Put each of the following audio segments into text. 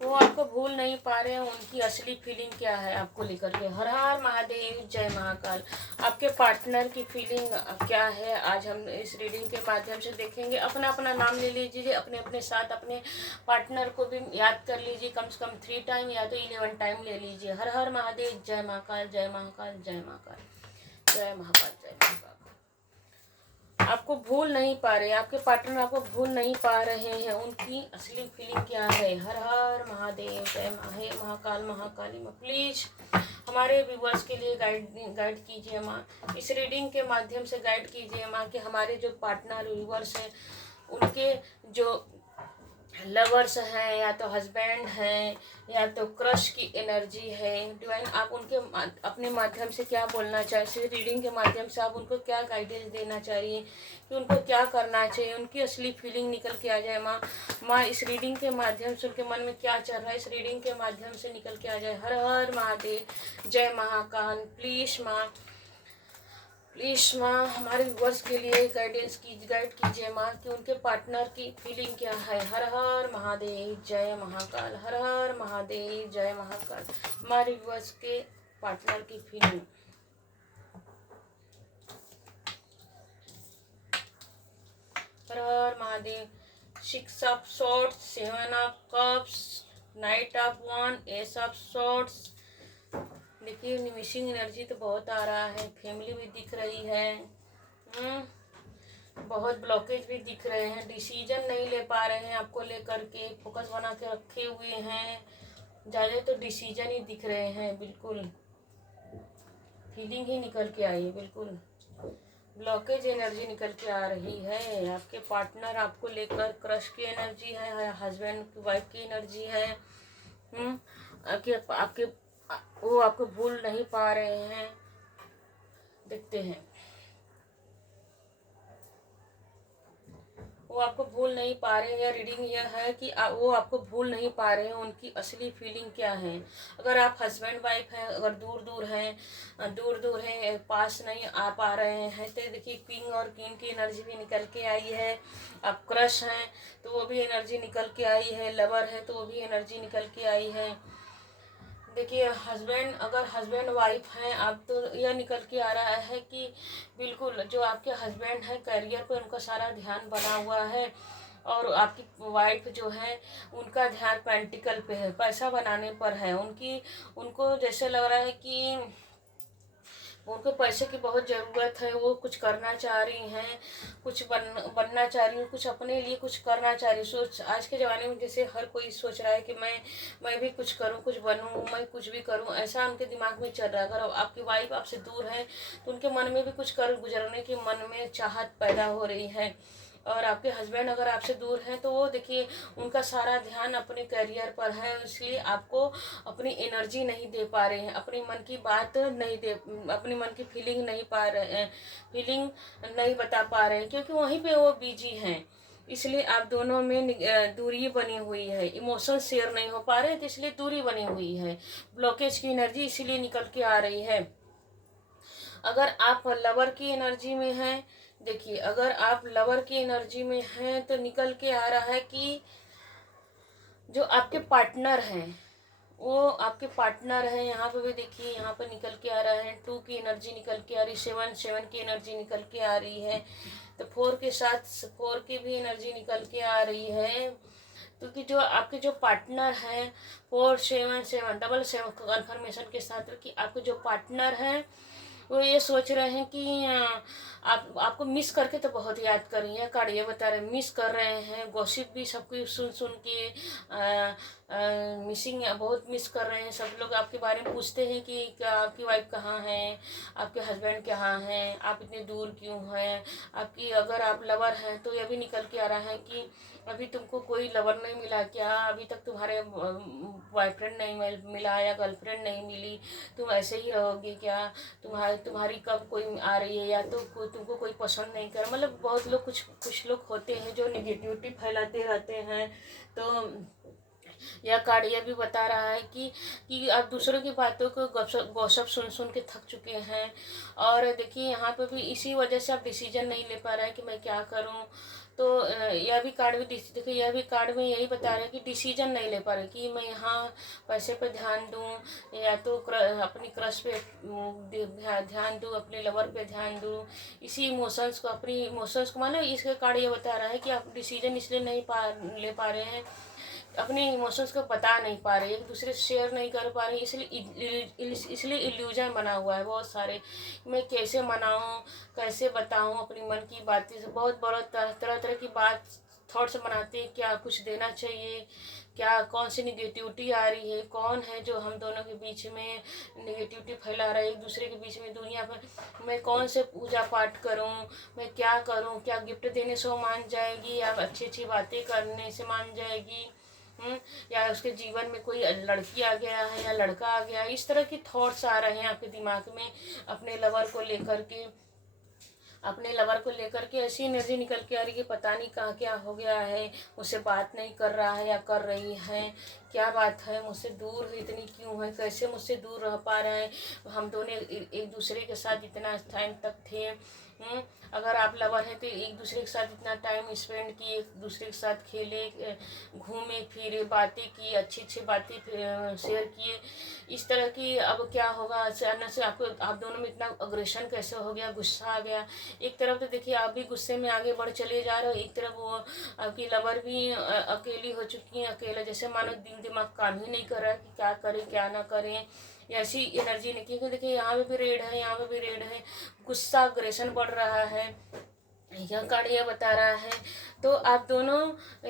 वो आपको भूल नहीं पा रहे हैं, उनकी असली फीलिंग क्या है आपको लेकर के। हर हर महादेव, जय महाकाल। आपके पार्टनर की फीलिंग क्या है आज हम इस रीडिंग के माध्यम से देखेंगे। अपना अपना नाम ले लीजिए, अपने अपने साथ अपने पार्टनर को भी याद कर लीजिए, कम से कम 3 टाइम या तो 11 टाइम ले लीजिए। हर हर महादेव, जय महाकाल, जय महाकाल, जय महाकाल, जय महाकाल, जय महाकाल। आपको भूल नहीं पा रहे, आपके पार्टनर आपको भूल नहीं पा रहे हैं, उनकी असली फीलिंग क्या है। हर हर महादेव, जय हे महाकाल, महाकाली माँ, प्लीज हमारे व्यूवर्स के लिए गाइड कीजिए माँ। इस रीडिंग के माध्यम से गाइड कीजिए माँ कि हमारे जो पार्टनर व्यूवर्स हैं, उनके जो लवर्स हैं या तो हस्बैंड हैं या तो क्रश की एनर्जी है, डिवाइन आप उनके अपने माध्यम से क्या बोलना चाहिए, रीडिंग के माध्यम से आप उनको क्या गाइडेंस देना चाहिए कि उनको क्या करना चाहिए, उनकी असली फीलिंग निकल के आ जाए माँ। माँ इस रीडिंग के माध्यम से उनके मन में क्या चल रहा है, इस रीडिंग के माध्यम से निकल के आ जाए। हर हर महादेव, जय महाकाल। प्लीज़ माँ, प्लीज़ माँ हमारे व्यूवर्स के लिए गाइड कीजिए माँ कि उनके पार्टनर की फीलिंग क्या है। हर हर महादेव, जय महाकाल। हर हर महादेव, जय महाकाल। हमारे व्यूवर्स के पार्टनर की feeling. Her her Mahadev. 6 of swords, 7 of cups, night of one, S of swords. देखिए मिसिंग एनर्जी तो बहुत आ रहा है, फैमिली भी दिख रही है, बहुत ब्लॉकेज भी दिख रहे हैं, डिसीजन नहीं ले पा रहे हैं आपको लेकर के, फोकस बना के रखे हुए हैं, ज़्यादा तो डिसीजन ही दिख रहे हैं, बिल्कुल फीलिंग ही निकल के आई है, बिल्कुल ब्लॉकेज एनर्जी निकल के आ रही है। आपके पार्टनर आपको लेकर क्रश की एनर्जी है, हस्बैंड की वाइफ की एनर्जी है, आपके वो आपको भूल नहीं पा रहे हैं। देखते हैं, वो आपको भूल नहीं पा रहे हैं, या रीडिंग यह है कि वो आपको भूल नहीं पा रहे हैं, उनकी असली फीलिंग क्या है। अगर आप हस्बैंड वाइफ हैं, अगर दूर दूर हैं, पास नहीं आ पा रहे हैं, तो देखिए किंग और क्वीन की एनर्जी भी निकल के आई है। आप क्रश हैं तो वो भी एनर्जी निकल के आई है, लवर है तो वो भी एनर्जी निकल के आई है। देखिए अगर हस्बैंड वाइफ हैं आप, तो यह निकल के आ रहा है कि बिल्कुल जो आपके हस्बैंड हैं करियर पर उनका सारा ध्यान बना हुआ है, और आपकी वाइफ जो है उनका ध्यान प्रैक्टिकल पे है, पैसा बनाने पर है। उनको जैसे लग रहा है कि उनको पैसे की बहुत ज़रूरत है, वो कुछ करना चाह रही हैं, कुछ बनना चाह रही हूँ, कुछ अपने लिए कुछ करना चाह रही हूँ। आज के ज़माने में जैसे हर कोई सोच रहा है कि मैं भी कुछ करूँ, कुछ बनूँ, मैं कुछ भी करूँ, ऐसा उनके दिमाग में चल रहा है। अगर आपकी वाइफ आपसे दूर है तो उनके मन में भी कुछ कर गुजरने की मन में चाहत पैदा हो रही है। और आपके हस्बैंड अगर आपसे दूर हैं तो वो देखिए उनका सारा ध्यान अपने करियर पर है, इसलिए आपको अपनी एनर्जी नहीं दे पा रहे हैं, अपनी मन की बात नहीं दे, अपनी मन की फीलिंग नहीं पा रहे हैं, फीलिंग नहीं बता पा रहे हैं, क्योंकि वहीं पे वो बिजी हैं। इसलिए आप दोनों में दूरी बनी हुई है, इमोशन शेयर नहीं हो पा रहे हैं, तो इसलिए दूरी बनी हुई है, ब्लॉकेज की एनर्जी इसीलिए निकल के आ रही है। अगर आप लवर की एनर्जी में हैं, देखिए अगर आप लवर की एनर्जी में हैं तो निकल के आ रहा है कि जो आपके पार्टनर हैं, वो आपके पार्टनर हैं। यहाँ पे भी देखिए, यहाँ पे निकल के आ रहा है 2 की एनर्जी निकल के आ रही, 7 की एनर्जी निकल के आ रही है, तो 4 के साथ 4 की भी एनर्जी निकल के आ रही है। क्योंकि जो आपके जो पार्टनर हैं 4 7 7 डबल 7 कन्फर्मेशन के साथ कि आपके जो पार्टनर हैं वो ये सोच रहे हैं कि आपको मिस करके तो बहुत याद कर रही हैं, कार्ड ये बता रहे हैं मिस कर रहे हैं, गॉसिप भी सब कुछ सुन सुन के मिसिंग बहुत मिस कर रहे हैं। सब लोग आपके बारे में पूछते हैं कि क्या आपकी वाइफ कहाँ है, आपके हस्बैंड कहाँ हैं, आप इतने दूर क्यों हैं। आपकी अगर आप लवर हैं तो यह भी निकल के आ रहा है कि अभी तुमको कोई लवर नहीं मिला क्या, अभी तक तुम्हारे बॉयफ्रेंड नहीं मिला या गर्लफ्रेंड नहीं मिली, तुम ऐसे ही रहोगे क्या, तुम्हारी कब कोई आ रही है, या तो तुमको कोई पसंद नहीं कर, मतलब बहुत लोग कुछ लोग होते हैं जो निगेटिविटी फैलाते रहते हैं। तो यह कार्ड यह भी बता रहा है कि आप दूसरों की बातों को गॉसिप सुन सुन के थक चुके हैं। और देखिए यहाँ पे भी इसी वजह से आप डिसीजन नहीं ले पा रहे हैं कि मैं क्या करूँ। तो यह भी कार्ड भी देखिए, यह भी कार्ड में यही बता रहा है कि डिसीजन नहीं ले पा रहे कि मैं यहाँ पैसे पे ध्यान दूँ या तो अपनी क्रश पे ध्यान दूँ, अपने लवर पे ध्यान दूँ। इसी इमोशंस को, अपनी इमोशंस को, मानो इसका कार्ड ये बता रहा है कि आप डिसीजन इसलिए नहीं ले पा रहे हैं, अपने इमोशंस को बता नहीं पा रहे, एक दूसरे से शेयर नहीं कर पा रहे, इसलिए इल्यूजन बना हुआ है बहुत सारे। मैं कैसे मनाऊं, कैसे बताऊं अपनी मन की बातें से, बहुत बड़ा तरह तरह की बात थॉट्स बनाते हैं, क्या कुछ देना चाहिए, क्या कौन सी निगेटिविटी आ रही है, कौन है जो हम दोनों के बीच में निगेटिविटी फैला रहा है एक दूसरे के बीच में दुनिया पर। मैं कौन से पूजा पाठ करूं, मैं क्या करूं, क्या गिफ्ट देने से वो मान जाएगी या अच्छी अच्छी बातें करने से मान जाएगी, या उसके जीवन में कोई लड़की आ गया है या लड़का आ गया है। इस तरह की थॉट्स आ रहे हैं आपके दिमाग में अपने लवर को लेकर के, अपने लवर को लेकर के ऐसी एनर्जी निकल के आ रही है, पता नहीं कहाँ क्या हो गया है, मुझसे बात नहीं कर रहा है या कर रही है, क्या बात है, मुझसे दूर इतनी क्यों है, कैसे मुझसे दूर रह पा रहा है। हम दोनों एक दूसरे के साथ इतना टाइम तक थे। अगर आप लवर हैं तो एक दूसरे के साथ इतना टाइम स्पेंड किए, एक दूसरे के साथ खेले, घूमे फिरे, बातें की, अच्छी अच्छी बातें शेयर किए। इस तरह की अब क्या होगा, अचानक से आपको, आप दोनों में इतना अग्रेशन कैसे हो गया, गुस्सा आ गया। एक तरफ तो देखिए आप भी गुस्से में आगे बढ़ चले जा रहे हो, एक तरफ वो आपकी लवर भी अकेली हो चुकी है, अकेला जैसे मानो दिल दिमाग काम ही नहीं कर रहा है कि क्या करें क्या ना करें। ऐसी एनर्जी नहीं, क्योंकि देखिए यहाँ पे भी रेड है, यहाँ पे भी रेड है, गुस्सा अग्रेशन बढ़ रहा है, यह कार्ड यह बता रहा है। तो आप दोनों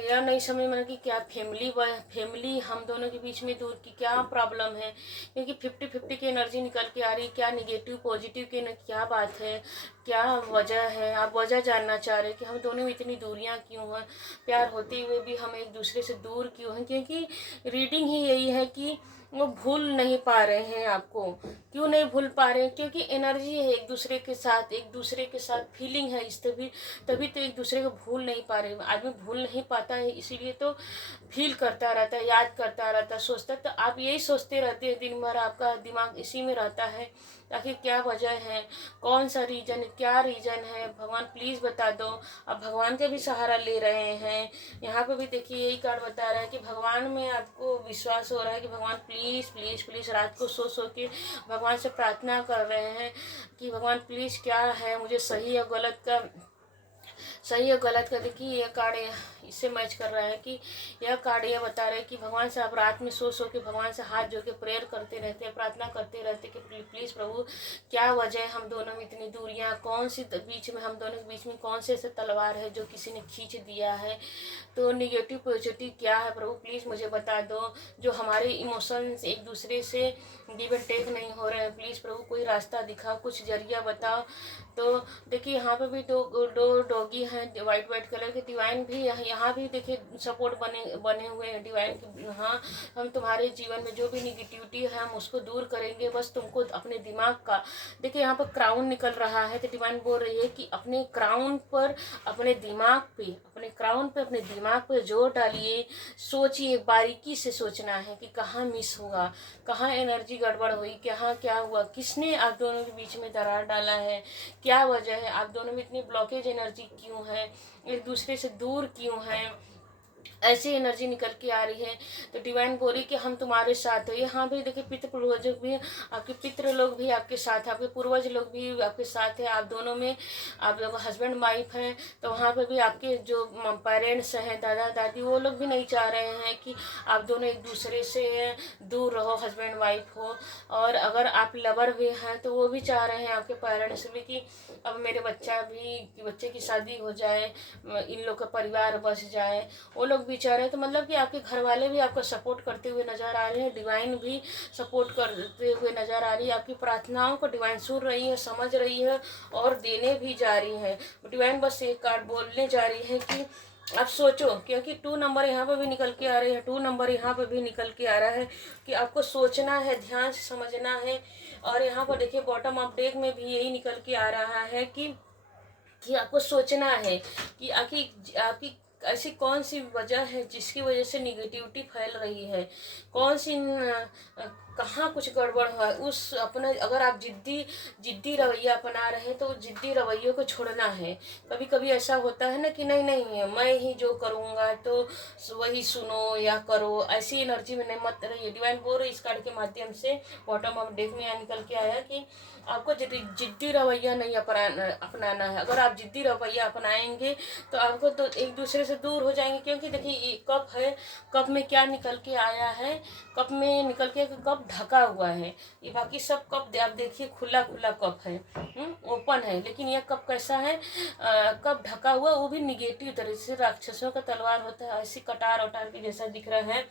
यह नहीं समझ में कि क्या फैमिली हम दोनों के बीच में दूर की क्या प्रॉब्लम है, क्योंकि 50-50 की एनर्जी निकल के आ रही है। क्या निगेटिव पॉजिटिव की क्या बात है, क्या वजह है, आप वजह जानना चाह रहे हैं कि हम दोनों में इतनी दूरियां क्यों हैं, प्यार होते हुए भी हम एक दूसरे से दूर क्यों हैं। क्योंकि रीडिंग ही यही है कि वो भूल नहीं पा रहे हैं आपको। क्यों नहीं भूल पा रहे हैं, क्योंकि एनर्जी है एक दूसरे के साथ, एक दूसरे के साथ फीलिंग है, इस तभी तभी तो एक दूसरे को भूल नहीं पा रहे। आदमी भूल नहीं पाता है, इसीलिए तो फील करता रहता है, याद करता रहता है, सोचता है। तो आप यही सोचते रहते हैं दिन भर, आपका दिमाग इसी में रहता है ताकि क्या वजह है, कौन सा रीजन, क्या रीजन है, भगवान प्लीज़ बता दो। अब भगवान का भी सहारा ले रहे हैं। यहाँ पे भी देखिए यही कार्ड बता रहा है कि भगवान में आपको विश्वास हो रहा है कि भगवान प्लीज़ प्लीज़ प्लीज़, रात को सो सो के भगवान से प्रार्थना कर रहे हैं कि भगवान प्लीज़ क्या है, मुझे सही और गलत का देखिए ये कार्ड इससे मैच कर रहा है कि यह कार्ड ये बता रहा है कि भगवान से आप रात में सो के भगवान से हाथ जोड़ के प्रेयर करते रहते हैं, प्रार्थना करते रहते कि प्लीज़ प्रभु क्या वजह है हम दोनों में इतनी दूरियां, कौन सी बीच में, हम दोनों के बीच में कौन से ऐसे तलवार है जो किसी ने खींच दिया है। तो निगेटिव पॉजिटिव क्या है प्रभु प्लीज़ मुझे बता दो। जो हमारे इमोशंस एक दूसरे से गिव एंड टेक नहीं हो रहे हैं, प्लीज़ प्रभु कोई रास्ता दिखाओ, कुछ जरिया बताओ। तो देखिए यहाँ पे भी दो डॉगी हैं वाइट कलर के। डिवाइन भी यहाँ भी देखिए सपोर्ट बने हुए हैं डिवाइन। हाँ, हम तुम्हारे जीवन में जो भी निगेटिविटी है हम उसको दूर करेंगे, बस तुमको अपने दिमाग का, देखिए यहाँ पर क्राउन निकल रहा है। तो डिवाइन बोल रही है कि अपने क्राउन पर, अपने दिमाग पे, अपने क्राउन पे, अपने दिमाग पे जोर डालिए, सोचिए, बारीकी से सोचना है कि कहाँ मिस हुआ, कहाँ एनर्जी गड़बड़ हुई, कहाँ क्या हुआ, किसने आप दोनों के बीच में दरार डाला है, क्या वजह है, आप दोनों में इतनी ब्लॉकेज एनर्जी क्यों है, एक दूसरे से दूर क्यों है, ऐसी एनर्जी निकल के आ रही है। तो डिवाइन बोली कि हम तुम्हारे साथ है। यहाँ भी देखिए पितृ पूर्वज भी, आपके पितृ लोग भी आपके साथ है, आपके पूर्वज लोग भी आपके साथ है। आप दोनों में, आप लोग हस्बैंड वाइफ हैं, तो वहाँ पे भी आपके जो पेरेंट्स हैं, दादा दादी, वो लोग भी नहीं चाह रहे हैं कि आप दोनों एक दूसरे से दूर रहो, हस्बैंड वाइफ हो। और अगर आप लवर भी हैं तो वो भी चाह रहे हैं आपके पेरेंट्स भी कि अब मेरे बच्चे की शादी हो जाए, इन लोग का परिवार बस जाए, वो लोग भी चाह रहे हैं। तो मतलब कि आपके घर वाले भी आपको सपोर्ट करते हुए नजर आ रहे हैं, डिवाइन भी सपोर्ट करते हुए नजर आ रही है। आपकी प्रार्थनाओं को डिवाइन सुन रही है, समझ रही है और देने भी जा रही है। डिवाइन बस एक कार्ड बोलने जा रही है कि आप सोचो, क्योंकि 2 नंबर यहाँ पे भी निकल के आ रहे हैं, 2 नंबर यहाँ पे भी निकल के आ रहा है कि आपको सोचना है, ध्यान से समझना है। और यहाँ पर देखिए बॉटम ऑफ डेक में भी यही निकल के आ रहा है कि आपको सोचना है कि आपकी ऐसी कौन सी वजह है जिसकी वजह से निगेटिविटी फैल रही है, कौन सी कहाँ कुछ गड़बड़ हुआ है। उस अपने अगर आप जिद्दी जिद्दी रवैया अपना रहे हैं तो जिद्दी रवैयों को छोड़ना है। कभी कभी ऐसा होता है ना कि नहीं नहीं मैं ही जो करूँगा तो वही सुनो या करो, ऐसी एनर्जी में नहीं मत रहिए। डिवाइन बोल रही इस कार्ड के माध्यम से बॉटम ऑफ डेक में यहाँ निकल के आया कि आपको जिद्दी रवैया नहीं अपनाना है। अगर आप जिद्दी रवैया अपनाएंगे तो आपको तो एक दूसरे से दूर हो जाएंगे, क्योंकि देखिए ये कप है, कप में क्या निकल के आया है, कप में निकल के कप ढका हुआ है। ये बाकी सब कप आप देखिए खुला खुला कप है, ओपन है, लेकिन यह कप कैसा है, कप ढका हुआ, वो भी निगेटिव तरह से राक्षसों का तलवार होता है, ऐसी कटार वटार के जैसा दिख रहा है।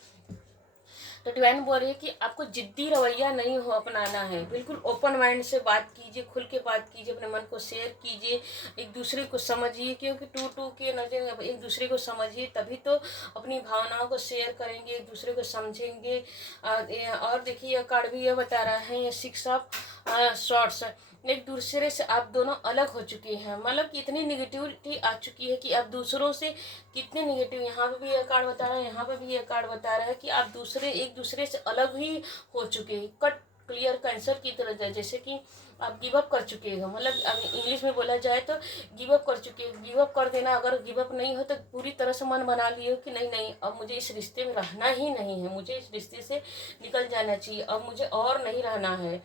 तो डिवाइन बोल रही है कि आपको जिद्दी रवैया नहीं हो अपनाना है। बिल्कुल ओपन माइंड से बात कीजिए, खुल के बात कीजिए, अपने मन को शेयर कीजिए, एक दूसरे को समझिए, क्योंकि टू के नजर एक दूसरे को समझिए तभी तो अपनी भावनाओं को शेयर करेंगे, एक दूसरे को समझेंगे। और देखिए यह कार्ड भी यह बता रहा है, ये 6 ऑफ शॉर्ट्स, एक दूसरे से आप दोनों अलग हो चुके हैं। मतलब कि इतनी निगेटिविटी आ चुकी है कि आप दूसरों से कितने निगेटिव, यहाँ पे भी यह कार्ड बता रहा है, यहाँ पे भी यह कार्ड बता रहा है कि आप एक दूसरे से अलग ही हो चुके हैं, कट क्लियर कैंसर की तरह, जैसे कि आप गिव अप कर चुके हैं। मतलब इंग्लिश में बोला जाए तो गिव अप कर चुके हैं। गिव अप कर देना, अगर गिव अप नहीं हो तो पूरी तरह से मन बना लिए कि नहीं नहीं अब मुझे इस रिश्ते में रहना ही नहीं है, मुझे इस रिश्ते से निकल जाना चाहिए, अब मुझे और नहीं रहना है,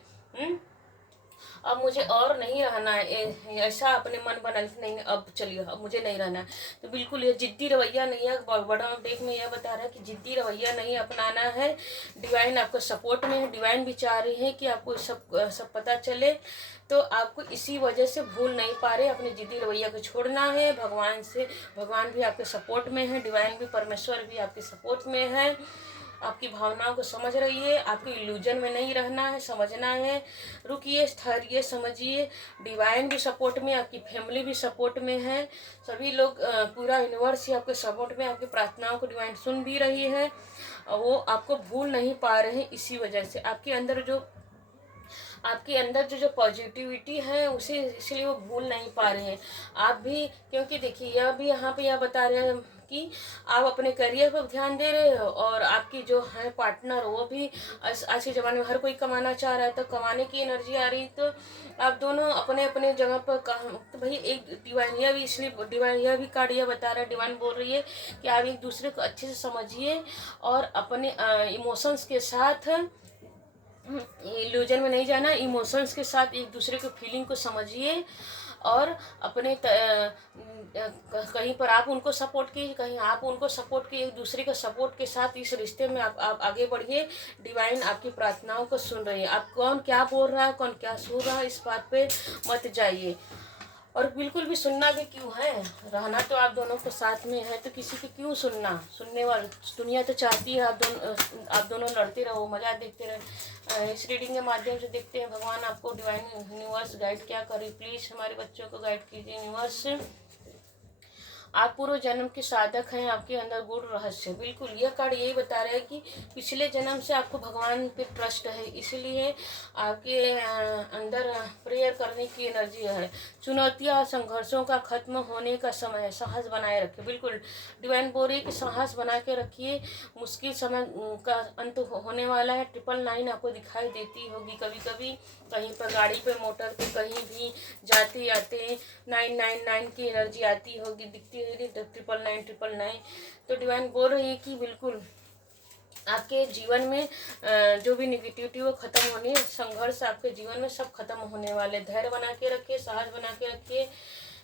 अब मुझे और नहीं रहना है। ऐसा अपने मन बना कि नहीं अब चलिए अब मुझे नहीं रहना है। तो बिल्कुल ये जिद्दी रवैया नहीं है। बड़ा डेक में यह बता रहा है कि जिद्दी रवैया नहीं अपनाना है। डिवाइन आपको सपोर्ट में है, डिवाइन भी चाह रही है कि आपको सब पता चले, तो आपको इसी वजह से भूल नहीं पा रहे, अपने जिद्दी रवैया को छोड़ना है। भगवान भी आपके सपोर्ट में है, डिवाइन भी, परमेश्वर भी आपके सपोर्ट में है। आपकी भावनाओं को समझ रही है, आपको इल्यूजन में नहीं रहना है, समझना है। रुकिए, ठहरिए, समझिए। डिवाइन भी सपोर्ट में, आपकी फैमिली भी सपोर्ट में है, सभी लोग, पूरा यूनिवर्स ही आपके सपोर्ट में, आपकी प्रार्थनाओं को डिवाइन सुन भी रही है। वो आपको भूल नहीं पा रहे हैं, इसी वजह से आपके अंदर जो पॉजिटिविटी है उसे इसलिए वो भूल नहीं पा रहे हैं। आप भी, क्योंकि देखिए यह भी यहाँ पे यह बता रहे हैं कि आप अपने करियर पर ध्यान दे रहे हो, और आपकी जो है पार्टनर वो भी आज के ज़माने में हर कोई कमाना चाह रहा है, तो कमाने की एनर्जी आ रही, तो आप दोनों अपने अपने जगह पर तो भाई एक डिवाइन यह भी, इसलिए डिवाइन यह भी कार्ड यह बता रहा है, डिवाइन बोल रही है कि आप एक दूसरे को अच्छे से समझिए और अपने इमोशंस के साथ, इल्यूजन में नहीं जाना, इमोशंस के साथ एक दूसरे को फीलिंग को समझिए, और अपने कहीं पर आप उनको सपोर्ट कीजिए, कहीं आप उनको सपोर्ट कीजिए, एक दूसरे के सपोर्ट के साथ इस रिश्ते में आप आगे बढ़िए। डिवाइन आपकी प्रार्थनाओं को सुन रही है। आप कौन क्या बोल रहा है, कौन क्या सुन रहा है, इस बात पे मत जाइए, और बिल्कुल भी सुनना भी क्यों है, रहना तो आप दोनों को साथ में है, तो किसी की क्यों सुनना। सुनने वाली दुनिया तो चाहती है आप दोनों लड़ते रहो, मजा देखते रहे। इस रीडिंग के माध्यम से देखते हैं भगवान आपको, डिवाइन यूनिवर्स गाइड क्या करे। प्लीज़ हमारे बच्चों को गाइड कीजिए यूनिवर्स। आप पूर्व जन्म के साधक हैं, आपके अंदर गुण रहस्य, बिल्कुल यह कार्ड यही बता रहा है कि पिछले जन्म से आपको भगवान पे ट्रस्ट है, इसलिए आपके अंदर प्रेयर करने की एनर्जी है। चुनौतियां और संघर्षों का खत्म होने का समय है, साहस बनाए रखिए। बिल्कुल डिवाइन बोल रही है कि साहस बना के रखिए, मुश्किल समय का अंत होने वाला है। 999 आपको दिखाई देती होगी कभी कभी, कहीं पर गाड़ी पे, मोटर पे, कहीं भी जाते आते 999 की एनर्जी आती होगी, दिखती होगी, 999। तो डिवाइन बोल रही है कि बिल्कुल आपके जीवन में जो भी निगेटिविटी वो खत्म होनी है, संघर्ष आपके जीवन में सब खत्म होने वाले। धैर्य बना के रखिए, साहस बना के रखिए।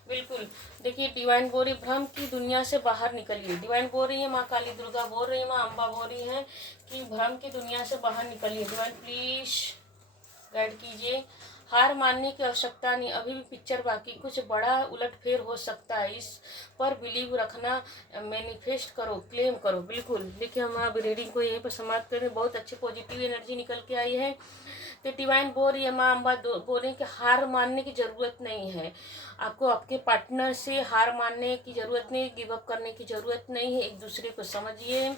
बिल्कुल देखिए डिवाइन बोल रही भ्रम की दुनिया से बाहर निकलिए। डिवाइन बोल रही है, माँ काली दुर्गा बोल रही है, माँ अम्बा बोल रही है कि भ्रम की दुनिया से बाहर निकलिए। डिवाइन प्लीज गाइड कीजिए। हार मानने की आवश्यकता नहीं, अभी भी पिक्चर बाकी, कुछ बड़ा उलटफेर हो सकता है, इस पर बिलीव रखना, मैनिफेस्ट करो, क्लेम करो। बिल्कुल देखिए हम अब रीडिंग को यहीं पर समाप्त करें। बहुत अच्छी पॉजिटिव एनर्जी निकल के आई है। तो डिवाइन बोल रही है, माँ अम्बा बोल रही है कि हार मानने की ज़रूरत नहीं है आपको, आपके पार्टनर से हार मानने की ज़रूरत नहीं, गिव अप करने की ज़रूरत नहीं है। एक दूसरे को समझिए,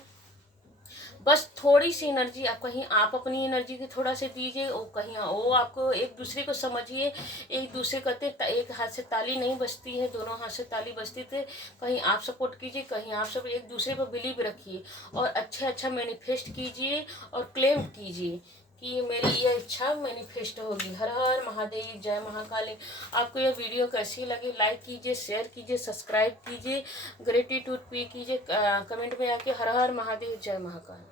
बस थोड़ी सी एनर्जी आप कहीं आप अपनी एनर्जी की थोड़ा से दीजिए, और कहीं वो आपको एक दूसरे को समझिए। एक दूसरे कहते एक हाथ से ताली नहीं बजती है, दोनों हाथ से ताली बजती थे। कहीं आप सपोर्ट कीजिए, कहीं आप सब एक दूसरे पर बिलीव रखिए, और अच्छा मैनिफेस्ट कीजिए और क्लेम कीजिए कि मेरी ये इच्छा मैनिफेस्ट होगी। हर हर महादेव, जय महाकाली। आपको ये वीडियो कैसी लगी, लाइक कीजिए, शेयर कीजिए, सब्सक्राइब कीजिए, ग्रेटिट्यूड पे कीजिए, कमेंट में आके हर हर महादेव, जय महाकाल।